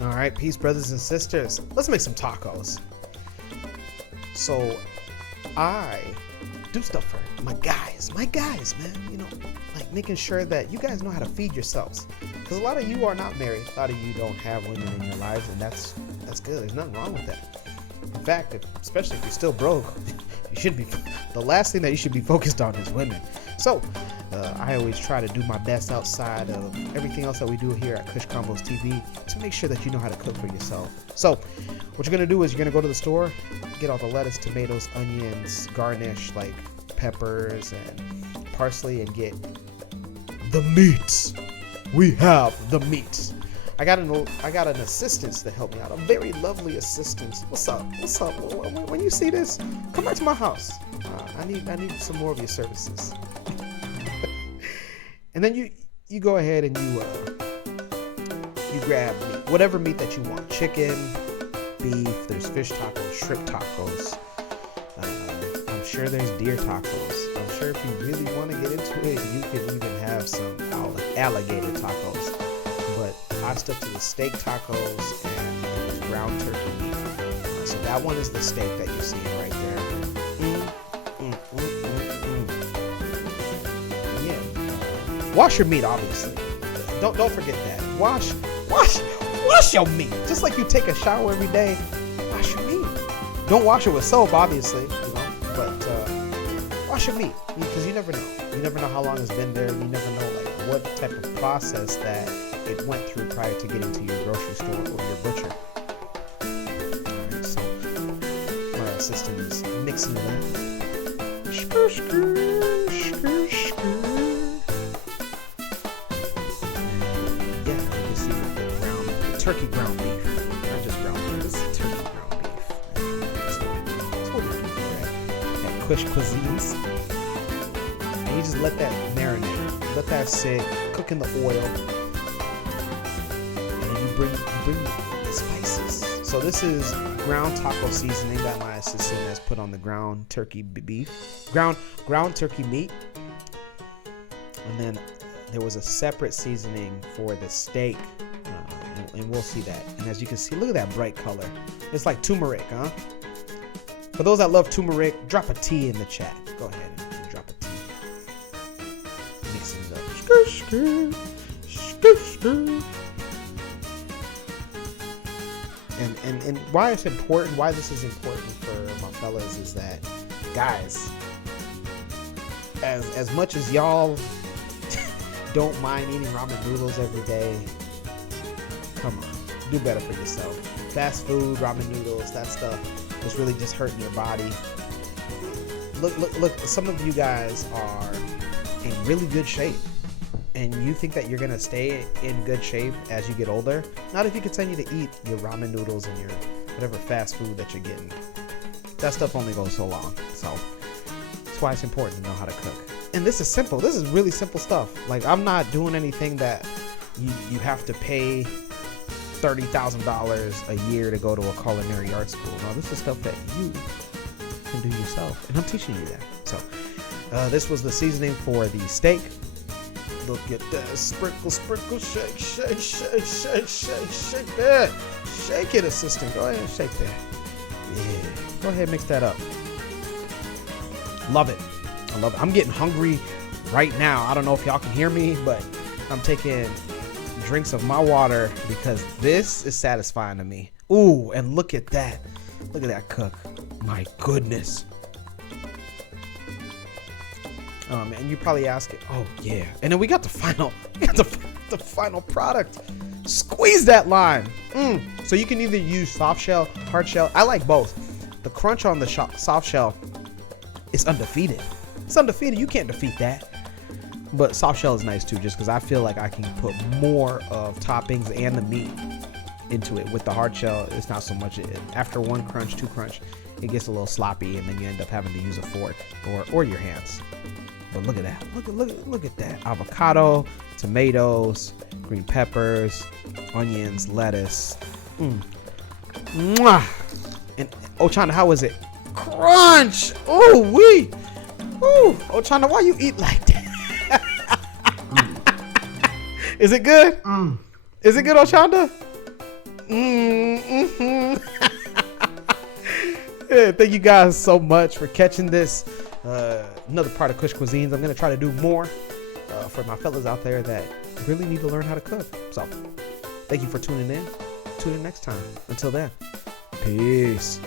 All right, peace, brothers and sisters. Let's make some tacos. So, I do stuff for my guys, man. You know, like making sure that you guys know how to feed yourselves. Because a lot of you are not married. A lot of you don't have women in your lives, and that's good. There's nothing wrong with that. In fact, especially if you're still broke, you should be. The last thing that you should be focused on is women. So, I always try to do my best outside of everything else that we do here at Kush Combos TV to make sure that you know how to cook for yourself. So, what you're gonna do is you're gonna go to the store, get all the lettuce, tomatoes, onions, garnish like peppers and parsley, and get the meats. We have the meats. I got an assistant to help me out. A very lovely assistant. What's up? When you see this, come back to my house. I need some more of your services. And then you go ahead and you grab meat, whatever meat that you want. Chicken, beef. There's fish tacos, shrimp tacos. I'm sure there's deer tacos. I'm sure if you really want to get into it, you can even have some alligator tacos. But I stuck to the steak tacos and ground turkey meat. So that one is the steak that you see right there. Yeah. Wash your meat, obviously. Don't forget that. Wash your meat. Just like you take a shower every day, wash your meat. Don't wash it with soap, obviously, you know, but wash your meat, because you never know. You never know how long it's been there. You never know like what type of process that it went through prior to getting to your grocery store or your butcher. Alright, so my assistant is mixing it up. Yeah, you can see the turkey ground beef. Not just ground beef, it's turkey ground beef. That's what we do here at Kush Kuisines. And you just let that marinate. Let that sit, cook in the oil. Bring the spices. So this is ground taco seasoning that my assistant has put on the ground turkey beef, ground turkey meat, and then there was a separate seasoning for the steak, and we'll see that. And as you can see, look at that bright color. It's like turmeric, huh? For those that love turmeric, drop a T in the chat. Go ahead and drop a T. Mix it up. And why it's important, why this is important for my fellas is that, guys, as much as y'all don't mind eating ramen noodles every day, come on, do better for yourself. Fast food, ramen noodles, that stuff is really just hurting your body. Look, some of you guys are in really good shape. And you think that you're going to stay in good shape as you get older? Not if you continue to eat your ramen noodles and your whatever fast food that you're getting. That stuff only goes so long. So that's why it's important to know how to cook. And this is simple. This is really simple stuff. Like, I'm not doing anything that you have to pay $30,000 a year to go to a culinary art school. No, this is stuff that you can do yourself. And I'm teaching you that. So this was the seasoning for the steak. Look at that. Sprinkle, shake that. Shake it, assistant. Go ahead and shake that. Yeah. Go ahead and mix that up. Love it. I love it. I'm getting hungry right now. I don't know if y'all can hear me, but I'm taking drinks of my water because this is satisfying to me. Ooh, and look at that. Look at that cook. My goodness. And you probably asking, oh yeah, and then we got the final product. Squeeze that lime. So you can either use soft shell, hard shell. I like both. The crunch on the soft shell is undefeated. It's undefeated. You can't defeat that. But soft shell is nice too, just because I feel like I can put more of toppings and the meat into it. With the hard shell, it's not so much. After one crunch, two crunch, it gets a little sloppy, and then you end up having to use a fork or your hands. But look at that. Look at that. Avocado, tomatoes, green peppers, onions, lettuce. Mwah. And Ochanda, how is it? Crunch. Oh, wee. Ooh, Ochanda, why you eat like that? Is it good? Is it good, Ochanda? Yeah, thank you guys so much for catching this. Another part of Kush Cuisines. I'm gonna try to do more for my fellas out there that really need to learn how to cook. So, thank you for tuning in. Tune in next time. Until then, peace.